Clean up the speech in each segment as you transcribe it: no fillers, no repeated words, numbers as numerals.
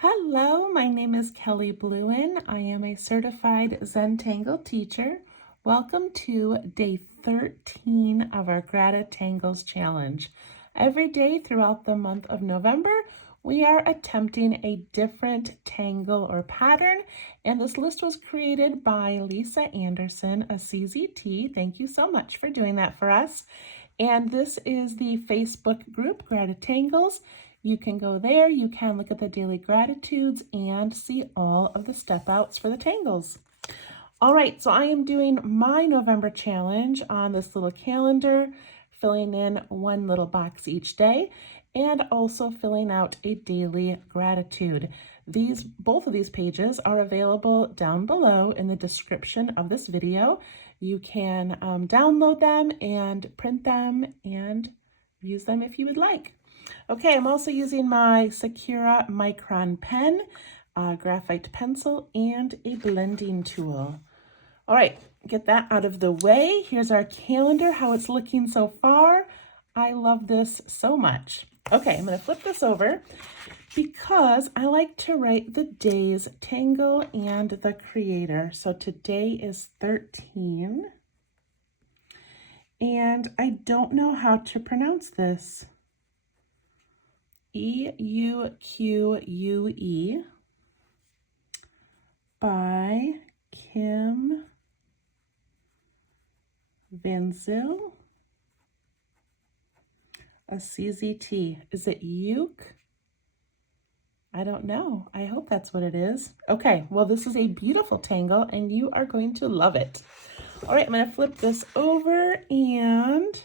Hello, my name is Kelly Bluen. I am a certified Zentangle teacher. Welcome to day 13 of our GratitangleZ challenge. Every day throughout the month of November, we are attempting a different tangle or pattern, and this list was created by Lisa Anderson, a CZT. Thank you so much for doing that for us. And this is the Facebook group, GratitangleZ. You can go there, you can look at the daily gratitudes and see all of the step outs for the tangles. All right, so I am doing my November challenge on this little calendar, filling in one little box each day and also filling out a daily gratitude. Both of these pages are available down below in the description of this video. You can download them and print them and use them if you would like. Okay, I'm also using my Sakura Micron pen, graphite pencil, and a blending tool. All right, get that out of the way. Here's our calendar, how it's looking so far. I love this so much. Okay, I'm gonna flip this over because I like to write the day's tangle and the creator. So today is 13, and I don't know how to pronounce this. Euque by Kim Van Zyl, a CZT. Is it Euque? I don't know. I hope that's what it is. Okay, well, this is a beautiful tangle and you are going to love it. All right, I'm going to flip this over and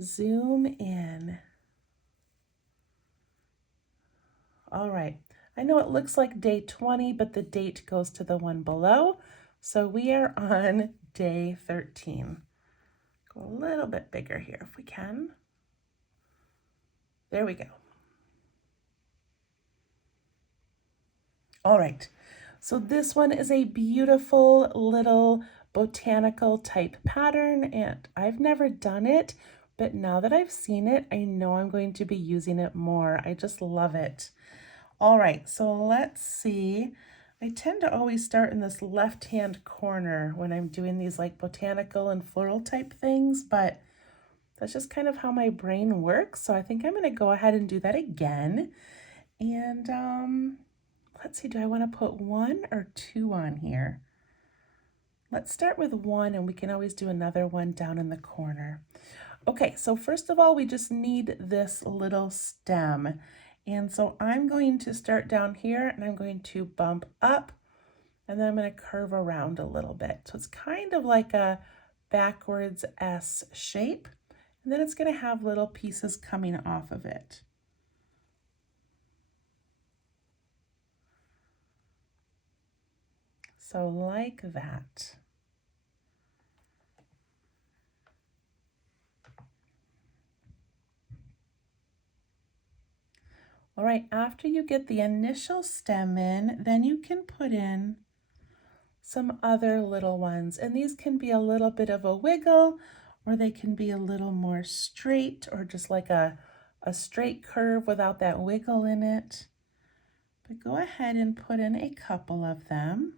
zoom in. All right, I know it looks like day 20, but the date goes to the one below. So we are on day 13. Go a little bit bigger here if we can. There we go. All right, so this one is a beautiful little botanical type pattern, and I've never done it, but now that I've seen it, I know I'm going to be using it more. I just love it. All right, so let's see. I tend to always start in this left-hand corner when I'm doing these like botanical and floral type things, but that's just kind of how my brain works. So I think I'm going to go ahead and do that again. And let's see, do I want to put 1 or 2 on here? Let's start with 1, and we can always do another one down in the corner. Okay, so first of all, we just need this little stem. And so I'm going to start down here and I'm going to bump up and then I'm going to curve around a little bit. So it's kind of like a backwards S shape. And then it's going to have little pieces coming off of it. So like that. All right, after you get the initial stem in, then you can put in some other little ones. And these can be a little bit of a wiggle, or they can be a little more straight, or just like a straight curve without that wiggle in it. But go ahead and put in a couple of them.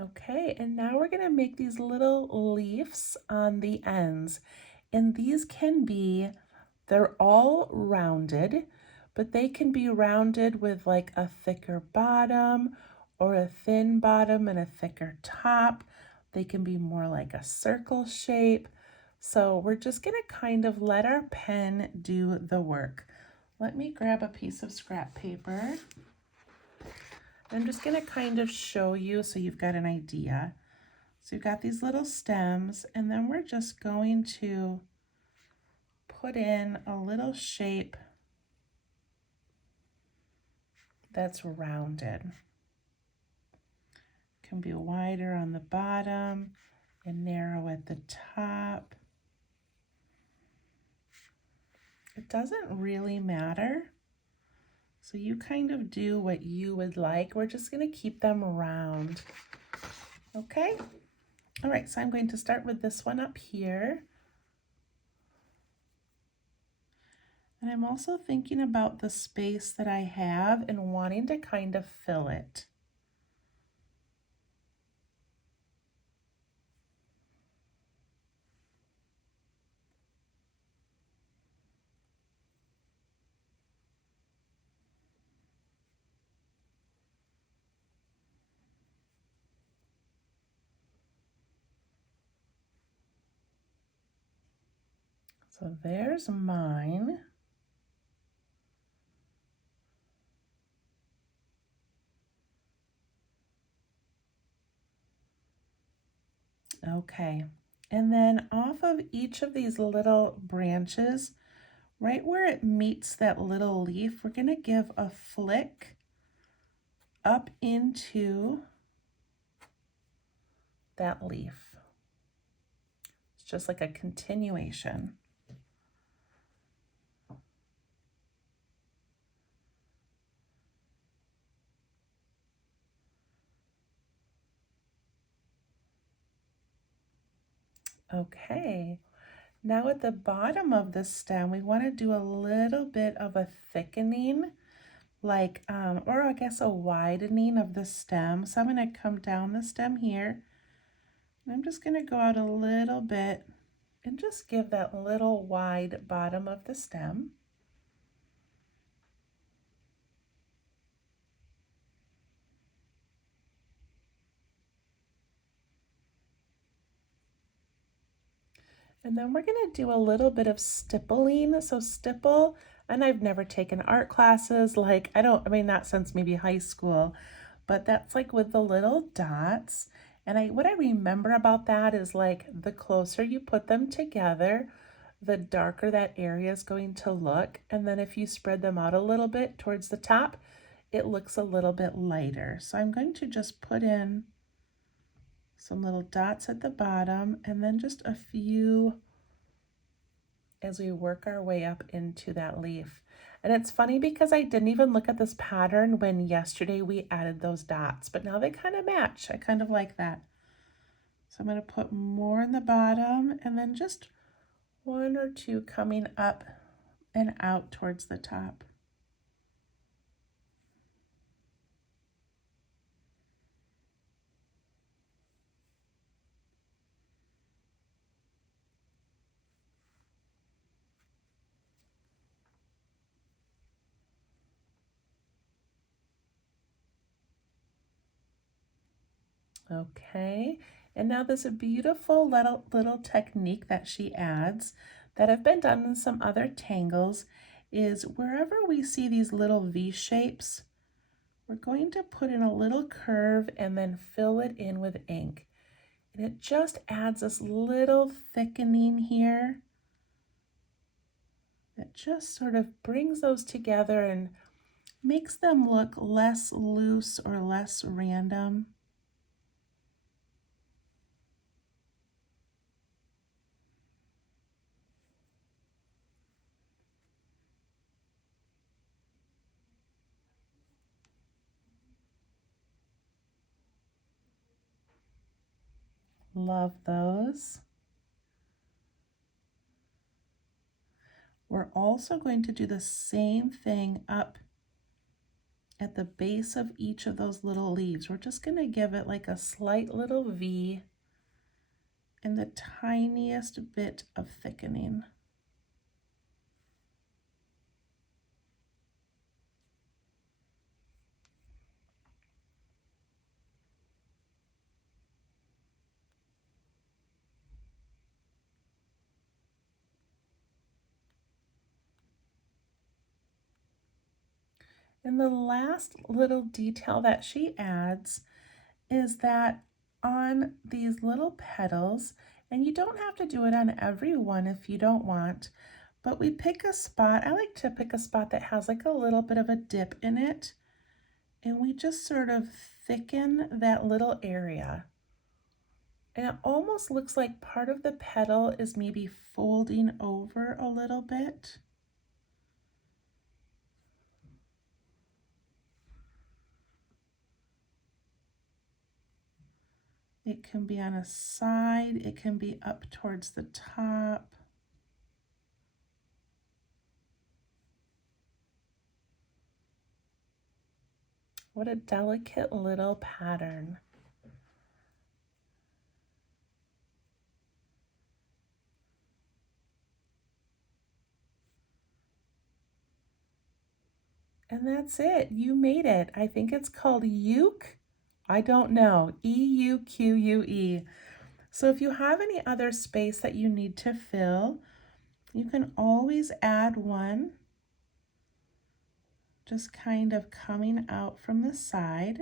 Okay, and now we're going to make these little leaves on the ends. And these can be, they're all rounded, but they can be rounded with like a thicker bottom or a thin bottom and a thicker top. They can be more like a circle shape. So we're just going to kind of let our pen do the work. Let me grab a piece of scrap paper. I'm just going to kind of show you so you've got an idea. So you've got these little stems, and then we're just going to put in a little shape that's rounded. It can be wider on the bottom and narrow at the top. It doesn't really matter. So you kind of do what you would like. We're just going to keep them round. Okay, all right, so I'm going to start with this one up here. And I'm also thinking about the space that I have and wanting to kind of fill it. So there's mine. Okay, and then off of each of these little branches, right where it meets that little leaf, we're going to give a flick up into that leaf. It's just like a continuation. Okay, now at the bottom of the stem, we want to do a little bit of a thickening, like, or I guess a widening of the stem. So I'm going to come down the stem here, and I'm just going to go out a little bit and just give that little wide bottom of the stem. And then we're going to do a little bit of stippling. So stipple, and I've never taken art classes, like I mean, not since maybe high school, but that's like with the little dots. And what I remember about that is like the closer you put them together, the darker that area is going to look. And then if you spread them out a little bit towards the top, it looks a little bit lighter. So I'm going to just put in some little dots at the bottom and then just a few as we work our way up into that leaf. And it's funny because I didn't even look at this pattern when yesterday we added those dots, but now they kind of match. I kind of like that. So I'm going to put more in the bottom and then just one or two coming up and out towards the top. Okay, and now there's a beautiful little technique that she adds that have been done in some other tangles is wherever we see these little V shapes, we're going to put in a little curve and then fill it in with ink. And it just adds this little thickening here that just sort of brings those together and makes them look less loose or less random. Love those. We're also going to do the same thing up at the base of each of those little leaves. We're just going to give it like a slight little V and the tiniest bit of thickening. And the last little detail that she adds is that on these little petals, and you don't have to do it on every one if you don't want, but we pick a spot. I like to pick a spot that has like a little bit of a dip in it, and we just sort of thicken that little area. And it almost looks like part of the petal is maybe folding over a little bit. It can be on a side, it can be up towards the top. What a delicate little pattern. And that's it. You made it. I think it's called Euque. I don't know. E-U-Q-U-E. So if you have any other space that you need to fill, you can always add one. Just kind of coming out from the side.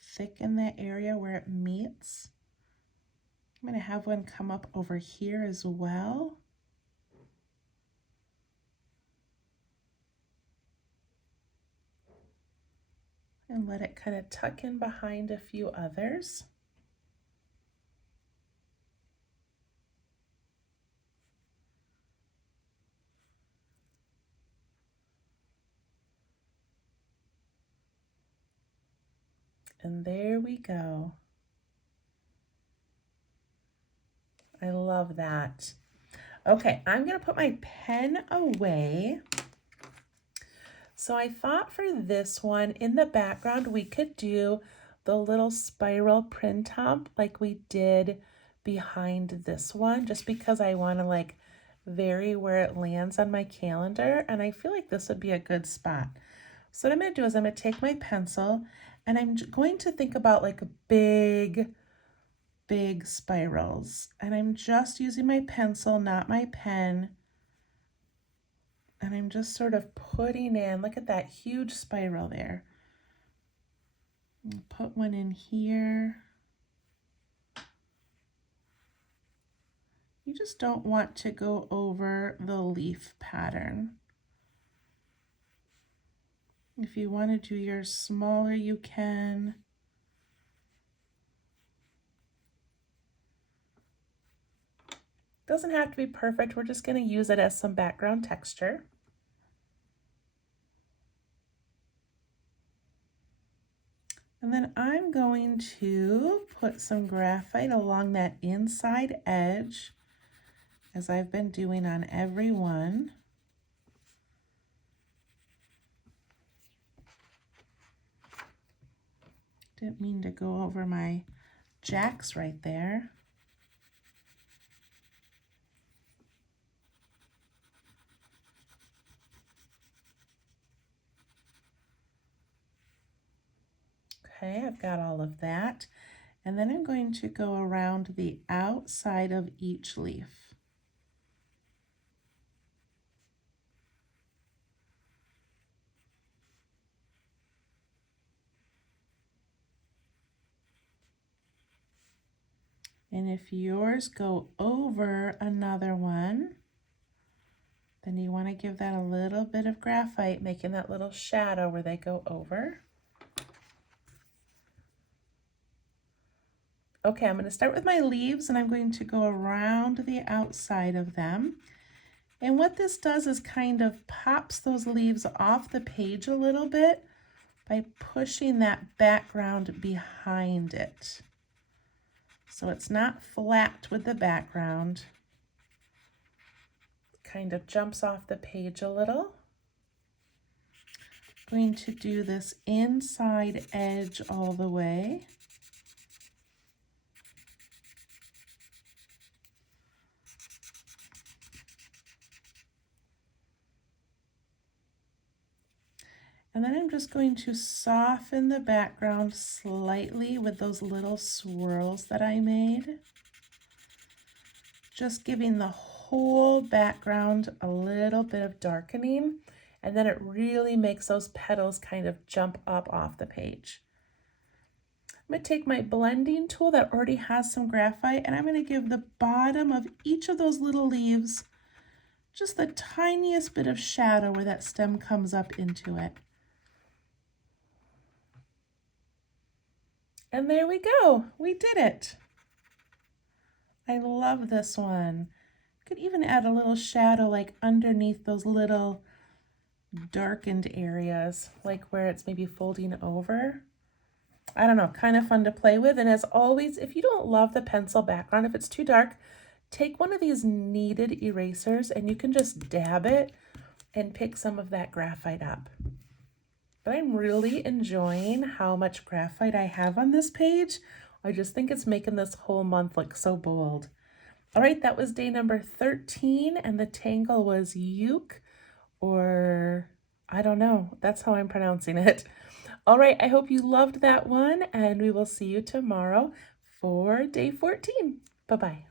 Thicken that area where it meets. I'm going to have one come up over here as well. And let it kind of tuck in behind a few others. And there we go. I love that. Okay, I'm going to put my pen away. So I thought for this one, in the background, we could do the little spiral print up like we did behind this one, just because I want to like vary where it lands on my calendar. And I feel like this would be a good spot. So what I'm going to do is I'm going to take my pencil and I'm going to think about like big spirals. And I'm just using my pencil, not my pen. And I'm just sort of putting in, look at that huge spiral there. I'll put one in here. You just don't want to go over the leaf pattern. If you want to do yours smaller, you can. Doesn't have to be perfect. We're just going to use it as some background texture. And then I'm going to put some graphite along that inside edge, as I've been doing on every one. Didn't mean to go over my jacks right there. Okay, I've got all of that. And then I'm going to go around the outside of each leaf. And if yours go over another one, then you want to give that a little bit of graphite, making that little shadow where they go over. Okay, I'm going to start with my leaves and I'm going to go around the outside of them. And what this does is kind of pops those leaves off the page a little bit by pushing that background behind it. So it's not flat with the background. Kind of jumps off the page a little. I'm going to do this inside edge all the way. And then I'm just going to soften the background slightly with those little swirls that I made. Just giving the whole background a little bit of darkening, and then it really makes those petals kind of jump up off the page. I'm going to take my blending tool that already has some graphite, and I'm going to give the bottom of each of those little leaves just the tiniest bit of shadow where that stem comes up into it. And there we go. We did it. I love this one. Could even add a little shadow like underneath those little darkened areas, like where it's maybe folding over. I don't know, kind of fun to play with. And as always, if you don't love the pencil background, if it's too dark, take one of these kneaded erasers and you can just dab it and pick some of that graphite up. But I'm really enjoying how much graphite I have on this page. I just think it's making this whole month look so bold. All right, that was day number 13, and the tangle was Euque, or I don't know. That's how I'm pronouncing it. All right, I hope you loved that one, and we will see you tomorrow for day 14. Bye-bye.